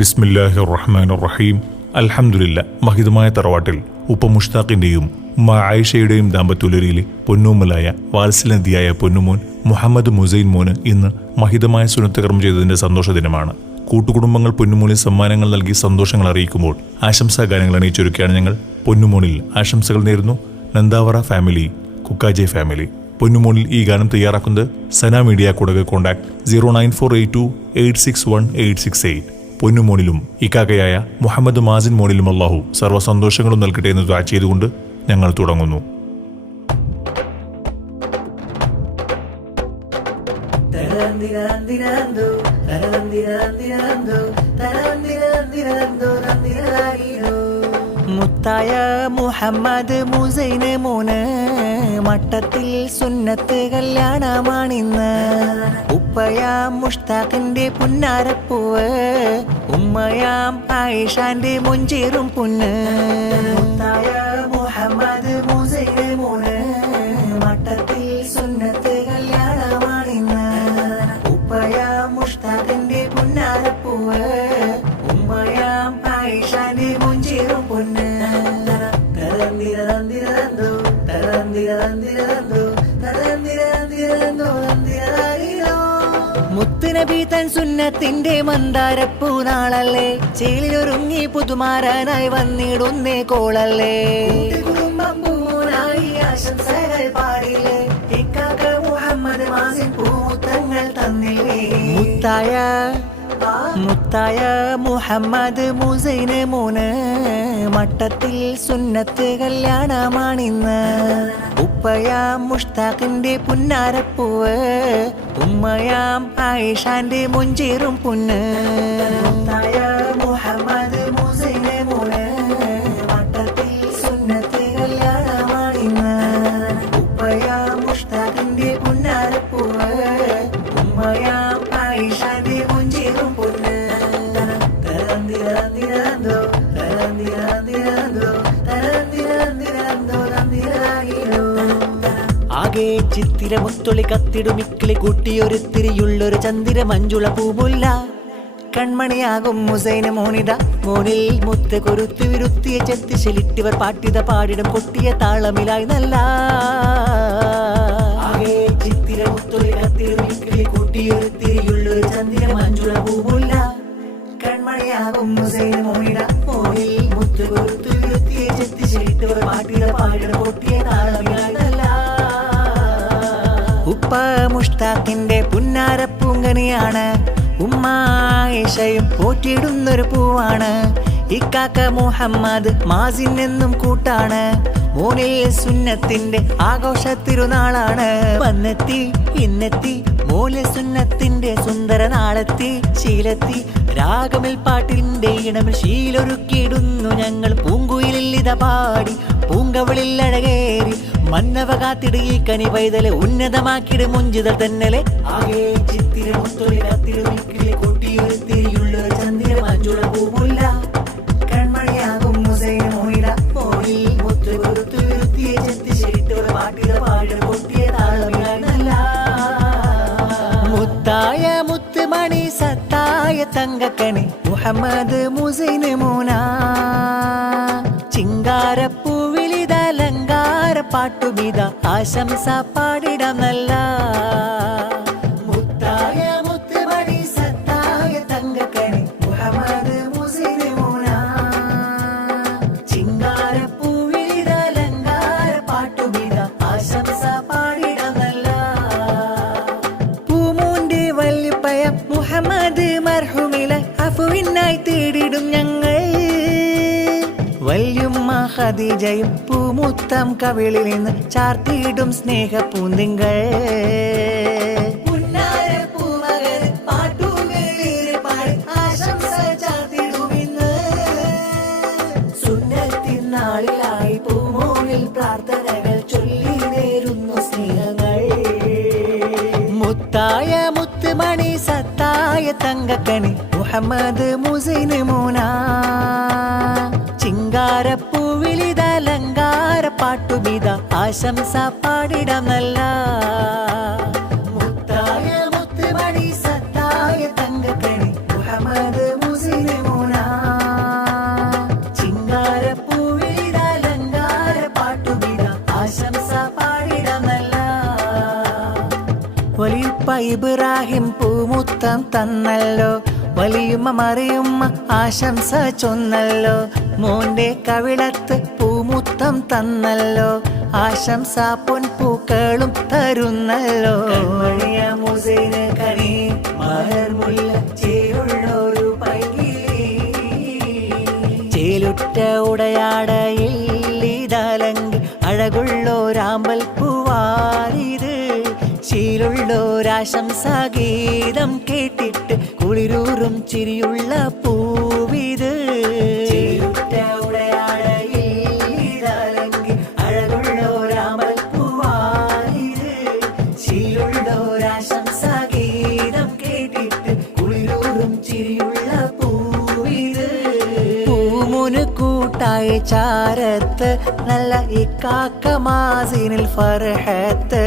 ബിസ്മില്ലാഹിർ റഹ്മാനിർ റഹീം. അൽഹംദുലില്ലാ. മഹിതമായ തറവാട്ടിൽ ഉപ്പ മുഷ്താഖിന്റെയും ഉമ്മ ആയിഷയുടെയും ദാമ്പത്യുലരിയിലെ പൊന്നൂമലായ വാത്സല്യനദിയായ പൊന്നുമോൻ മുഹമ്മദ് മുസൈൻ മോന് ഇന്ന് മഹിതമായ സുന്നത്തകർമ്മം ചെയ്തതിന്റെ സന്തോഷ ദിനമാണ്. കൂട്ടുകുടുംബങ്ങൾ പൊന്നുമോനിൽ സമ്മാനങ്ങൾ നൽകി സന്തോഷങ്ങൾ അറിയിക്കുമ്പോൾ ആശംസാ ഗാനങ്ങൾ അണിയിച്ചൊരുക്കിയാണ് ഞങ്ങൾ പൊന്നുമോനിൽ ആശംസകൾ നേരുന്നു. നന്ദാവറ ഫാമിലി, കുക്കാജെ ഫാമിലി. പൊന്നുമോനിൽ ഈ ഗാനം തയ്യാറാക്കുന്നത് സന മീഡിയ കൂടക. കോൺടാക്ട് 09482861868. പൊന്നുമോനിലും ഇക്കാക്കയായ മുഹമ്മദ് മാസിൻ മോനിലും അല്ലാഹു സർവ്വ സന്തോഷങ്ങളും നൽകട്ടെ എന്ന് ദുആ ചെയ്തുകൊണ്ട് ഞങ്ങൾ തുടങ്ങുന്നു. മുത്തായ മുഹമ്മദ് മുസൈന് മോന് മട്ടത്തിൽ സുന്നത്ത് കല്യാണമാണിന്ന്. ഉപ്പയാം മുഷ്താഖിന്റെ പുന്നാരപ്പൂവ്, ഉമ്മയാം ആയിഷാന്റെ മുഞ്ചേറും പൊന്ന്. മുത്തായ മുഹമ്മദ് മുസൈന് മോന് മട്ടത്തിൽ സുന്നത്ത് കല്യാണമാണിന്ന്. ഉപ്പയാം മുഷ്താഖിന്റെ പുന്നാരപ്പൂവ്, ഉമ്മയാം ആയിഷാന്റെ മുഞ്ചേറും പൊന്ന്. മുത്തുനബി തൻ സുന്നത്തിന്റെ മന്ദാരപ്പൂ നാളല്ലേ, ചേലിലൊരുങ്ങി പുതുമാരാനായി വന്നിടുന്നേ കോളല്ലേ. കുടുംബപ്പൂനായി ആശംസകൾ പാടില്ലേ, ഇക്കാക്ക മുഹമ്മദ് മാസിൻ പൂമുത്തങ്ങൾ തന്നില്ലേ. മുത്തായ മുഹമ്മദ് മുസൈന് മോന് മട്ടത്തിൽ സുന്നത്ത് കല്യാണമാണിന്ന്. ഉപ്പയാം മുഷ്താഖിന്റെ പുന്നാരപ്പൂവ്, ഉമ്മയാം ആയിഷാന്റെ മുഞ്ചേറും പൊന്ന്. മുത്തായ മുഹമ്മദ് മുസൈന് മോന് മട്ടത്തിൽ സുന്നത്ത് കല്യാണമാണിന്ന്. ഉപ്പയാം മുഷ്താഖിന്റെ പുന്നാരപ്പൂവ്, ഉമ്മയാം ആയിഷാന്റെ മുഞ്ചേറും പൊന്ന്. ആകെ ചിത്തിര മുത്തൊളി കത്തിടുമിക്കിളി കൂട്ടിയൊരുത്തിരിയുള്ളൊരു ചന്ദിര മഞ്ജുള പൂമുല്ല. കൺമണിയാകും മുസൈന് മോനിത മോനിൽ മുത്ത് കൊരുത്തു വിരുത്തിയ ചെത്തിശലിട്ടിവർ പാട്ടിത പാടിടം കൊട്ടിയ താളമിലായി നല്ല. ആകെ ചിത്തിര മുത്തൊളി കത്തിടുമിക്കിളി കൂട്ടിയൊരുത്തിരിയുള്ളൊരു ചന്ദിര മഞ്ജുള പൂമുല്ല. കൺമണിയാകും മുസൈന് മോനിത മോനിൽ മുത്ത് കൊരുത്തു വിരുത്തിയ ചെത്തിശലിട്ടിവർ പാട്ടിത പാടിടം കൊട്ടിയ താളമിലായി നല്ല. ഉപ്പ മുഷ്താഖിന്റെ പുന്നാരപ്പൂങ്കനിയാണ്, ഉമ്മ ആയിഷയും പോറ്റിയിടുന്നൊരു പൂവാണ്. ഇക്കാക്ക മുഹമ്മദ് മാസിൻ എന്നും കൂട്ടാണ്, മോനിൽ സുന്നത്തിന്റെ ആഘോഷ തിരുനാളാണ്. വന്നെത്തി ഇന്നെത്തി മോലെ സുന്നത്തിന്റെ സുന്ദര നാളെത്തി. ശീലത്തി രാഗമിൽ പാട്ടിന്റെ ഇണമിൽ ശീലൊരുക്കിയിടുന്നു ഞങ്ങൾ. പൂങ്കുയിലിത പാടി പൂങ്കവളിൽ അഴകേറി മന്നവ കാത്തിട് ഈ കനി പൈതലെ ഉന്നതമാക്കിട് മുഞ്ചിതൽ തന്നലെ. ആകെ ചിത്തിര മുത്തൊളി കത്തിടുമിക്കിളി കൂട്ടിയൊരുത്തിരിയുള്ളൊരു ചന്ദിര മഞ്ജുള പൂമുല്ല. കൺമണിയാകും മുസൈന് മോനിത മോനിൽ മുത്ത് കൊരുത്തു വിരുത്തിയ ചെത്തിശലിട്ടവർ പാട്ടിത പാടിട കൊട്ടിയ താളമിലായി നല്ല. മുത്തായ മുത്തുമണി സത്തായ തങ്കക്കണി മുഹമ്മദ് മുസൈന് മോന. ചിങ്കാരപ്പൂവിലിതലങ്കാര പാട്ടുബിത ആശംസ പാടിടം നല്ല. മുത്തായ മുത്തുമണി സത്തായ തങ്കക്കണി മുഹമ്മദ് മുസൈന് മോന. ചിങ്കാരപ്പൂവിലിതലങ്കാര പാട്ടുബിത ആശംസ പാടിടം നല്ല. പൂമൂന്റെ വല്യപ്പയ മുഹമ്മദ് മർഹൂമില അഫുവിനായി തേടിടും ഞങ്ങൾ. വല്യുമ്മ ഖദീജയും പൂമുത്തം കവിളിൽ നിന്ന് ചാർത്തിയിടും സ്നേഹ പൂന്തിങ്കൾ. സുന്നത്തിനാളിലായി പൂമോനിൽ പ്രാർത്ഥനകൾ ചൊല്ലി നേരുന്നു സ്നേഹങ്ങൾ. മുത്തായ മുത്തുമണി സത്തായ തങ്കക്കണി മുഹമ്മദ് മുസൈന് മോന. ചിങ്കാരപ്പൂവിലിതലങ്കാര പാട്ടുബിത ആശംസ പാടിടം നല്ല. മുത്തായ മുത്തുമണി സത്തായ തങ്കക്കണി മുഹമ്മദ് മുസൈന് മോന. ഇബ്രാഹിം പൂമുത്തം തന്നല്ലോ, വലിയുമ്മ മറിയുമ്മ ആശംസ ചൊന്നല്ലോ. മോന്റെ കവിളത്ത് പൂമുത്തം തന്നല്ലോ, ആശംസ പൊൻപൂക്കളും തരുന്നല്ലോ. മുസൈന് കനി മലർമുല്ല ചേരുള്ളൊരു പൈകിളി, ചേലുറ്റ ഉടയാടയിൽ ഇതാലങ്കി അഴകുള്ളോരാമ്പൽ പൂവാരിത്. ശീലുള്ളോരാശംസ ഗീതം കേട്ടിട്ട് കുളിരൂറും ചിരിയുള്ള പൂവിത്. ചേലുറ്റ ഉടയാടയിൽ ഇതാലങ്കി അഴകുള്ളോരാമ്പൽ പൂവാരിത്. ശീലുള്ളോരാശംസ ഗീതം കേട്ടിട്ട് കുളിരൂറും ചിരിയുള്ള പൂവിത്. പൂമുന് കൂട്ടായ ചാരത്ത് നല്ല ഇക്കാക്ക മാസിനിൽ ഫർഹത്ത്,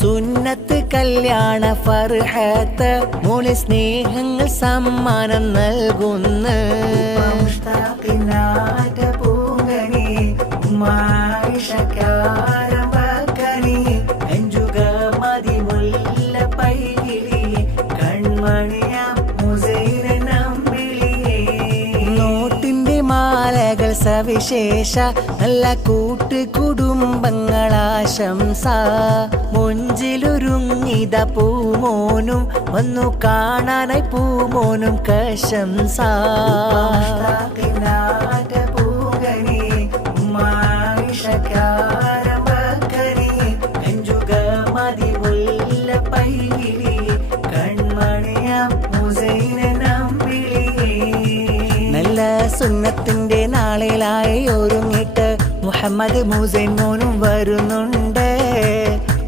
സുന്നത്ത് കല്യാണ ഫർഹത്ത്, മൂളി സ്നേഹങ്ങൾ സമ്മാനം നൽകുന്ന പൂങ്കനി മായിഷക്കാരമ്പക്കനി അഞ്ചുക മതിമുല്ല പൈകിളി കൺമണിയാം മുസൈന നമ്പിളിയേ. നോട്ടിന്റെ മാലകൾ സവിശേഷ നല്ല കൂട്ട് കുടുംബങ്ങളാശംസ, മുഞ്ചിലൊരുങ്ങിത പൂമോനും വന്നു കാണാനായി പൂമോനും കശംസ. പൂങ്കനി മായിഷക്കാരമ്പക്കനി അഞ്ചുക മതിമുല്ല പൈകിളി കൺമണിയാം മുസൈന നമ്പിളിയേ. നല്ല സുന്നത്തിന്റെ നാളിലായി ഒരുങ്ങിട്ട് മുഹമ്മദ് മുസൈൻ മോനും വരുന്നുണ്ട്.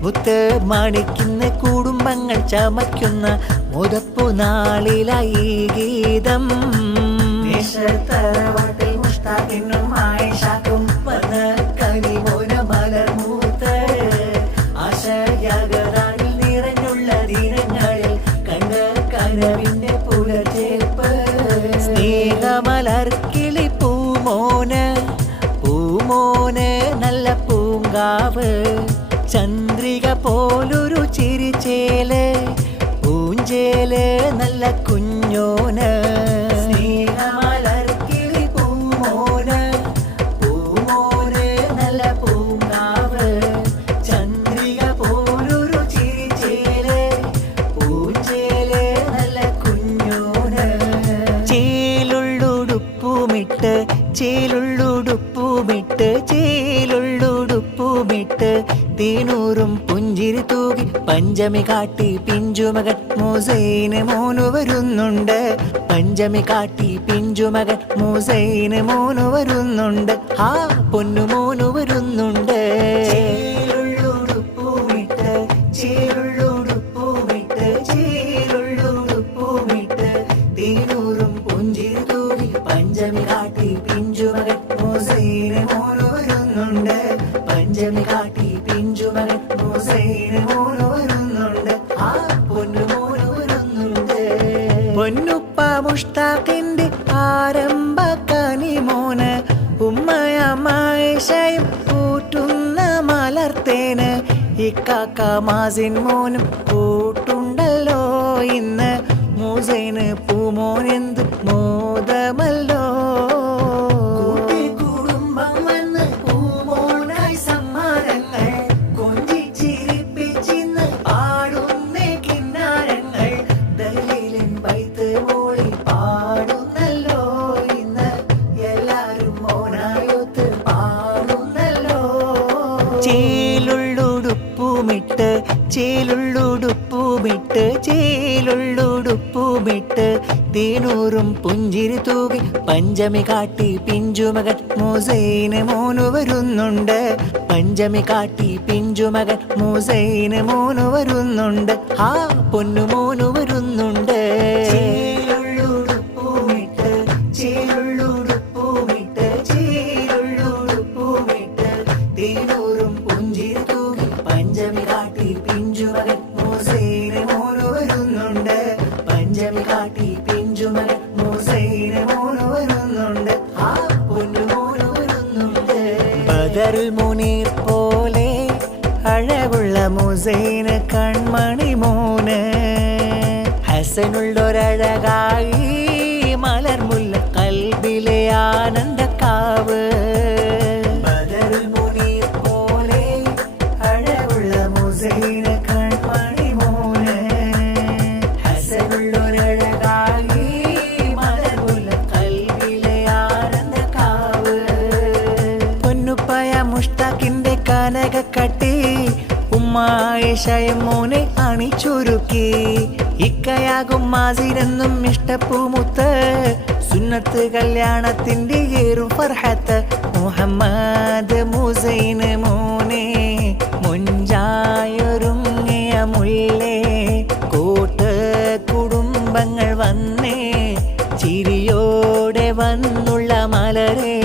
മുത്ത് മാണിക്കുന്ന കുടുംബങ്ങൾ ചമയ്ക്കുന്ന മുതപ്പു നാളിലായി ഗീതം. തറവാട്ടിൽ മുസ്താഖിനും ആയിഷാക്കും വന്ന കനിമോന മലർമൂത്ത്, ആശയാകറാണിൽ നിറഞ്ഞുള്ള ദിനങ്ങളിൽ കണ്ട കനവിന്റെ പുലർച്ചേപ്പ്. സ്നേഹമലർക്കിളി പൂമോന് പൂമോന് നല്ല പൂങ്കാവ്, ചന്ദ്രിക പോലൊരു ചിരിച്ചേല് പൂഞ്ചേല് നല്ല കുഞ്ഞോന്. സ്നേഹമലർക്കിളി പൂമോന് പൂമോന് നല്ല പൂങ്കാവ്, ചന്ദ്രിക പോലൊരു ചിരിച്ചേല് പൂഞ്ചേല് നല്ല കുഞ്ഞോന്. ചേലുള്ളുടുപ്പുമിട്ട് ചേലുള്ളുടുപ്പുമിട്ട് ചേലുള്ളുടുപ്പുമിട്ട് തീനൂറും പുഞ്ചിരി തൂകി പഞ്ചമി കാട്ടി പിഞ്ചുമകൻ മുസൈന് മോനു വരുന്നുണ്ട്. പഞ്ചമി കാട്ടി പിഞ്ചുമകൻ മുസൈന് മോനു വരുന്നുണ്ട്. ആ പൊന്നു മോനു വരുന്നുണ്ട്. ചേലുള്ളുടുപ്പുമിട്ട് ചേലുള്ളുടുപ്പുമിട്ട് ചേലുള്ളുടുപ്പുമിട്ട് തീനൂറും പുഞ്ചിരി തൂകി പഞ്ചമി കാട്ടി പിഞ്ചുമകൻ മുസൈന് മോനു വരുന്നുണ്ട്. പഞ്ചമി കാട്ടി പിഞ്ചുമകൻ മുസൈന് മോനു വരുന്നുണ്ട്. ആ പൊന്നു മോനു വരുന്നുണ്ട്. പൊന്നുപ്പ മുഷ്താഖിന്റെ ആരംഭ കനിമോന്, ഉമ്മയമായിഷയും കൂട്ടുന്ന മലർത്തേന്, ഇക്കാക്ക മാസിൻ മോനും കൂട്ടുണ്ടല്ലോ ഇന്ന്. മുസൈന് പൂമോനെന്ത് മോദമല്ലോ. കുടുംബം വന്ന് പൂമോനായി സമ്മാനങ്ങൾ കൊഞ്ചിച്ചിരിപ്പിച്ചിന്ന് പാടുന്നേ കിന്നാരങ്ങൾ. ദലീലിൻ ബൈത്ത് മോളി പാടുന്നല്ലോ ഇന്ന്, എല്ലാരും മോനായൊത്ത് പാടുന്നല്ലോ. ചേലുള്ളുടുപ്പുമിട്ട് ചേലുള്ളുടുപ്പുമിട്ട് ചേലുള്ളുടുപ്പുമിട്ട് തീനൂറും പുഞ്ചിരി തൂകി പഞ്ചമി കാട്ടി പിഞ്ചുമകൻ മുസൈന് മോനു വരുന്നുണ്ട്. പഞ്ചമി കാട്ടി പിഞ്ചുമകൻ മുസൈന് മോനു വരുന്നുണ്ട്. ആ പൊന്നു മോനു വരുന്നുണ്ട്. ചേലുള്ളുടുപ്പുമിട്ട് ചേലുള്ളുടുപ്പുമിട്ട് ചേലുള്ളുടുപ്പുമിട്ട് തീനൂറും പുഞ്ചിരി തൂകി പഞ്ചമി കാട്ടി പിഞ്ചുമകൻ മുസൈന് മോനു വരുന്നുണ്ട്. പഞ്ചമി കാട്ടി പിഞ്ചുമകൻ മുസൈന് മോനു വരുന്നുണ്ട്. ആ പൊന്നു മോനു വരുന്നുണ്ട്. ബദറുൽ മുനീർ പോലെ അഴകുള്ള മുസൈന് കൺമണി മോന് ഹസനുള്ളൊരഴകായി മലർമുല്ല കൽബിലെ ആനന്ദക്കാവ് ബദറുൽ മുനീർ പോലെ അഴകുള്ള മുസൈന് കൺമണി മോന് ഹസനുള്ളൊരഴകായി മലർമുല്ല കൽബിലെ ആനന്ദക്കാവ് പൊന്നുപ്പായ മുഷ്താഖിന്റെ കനകക്കട്ടി ഉമ്മായിഷയും മോനെ അണിച്ചുരുക്കി ഇക്കയാകും മാസിനെന്നും ഇഷ്ടപ്പൂമുത്ത് സുന്നത്ത് കല്യാണത്തിന്റെ ഏറും ഫർഹത്ത് മുഹമ്മദ് മുസൈന് മോനെ മുഞ്ചായൊരുങ്ങിയ മുല്ലേ കൂട്ട് കുടുംബങ്ങൾ വന്നേ ചിരിയോടെ വന്നുള്ള മലരേ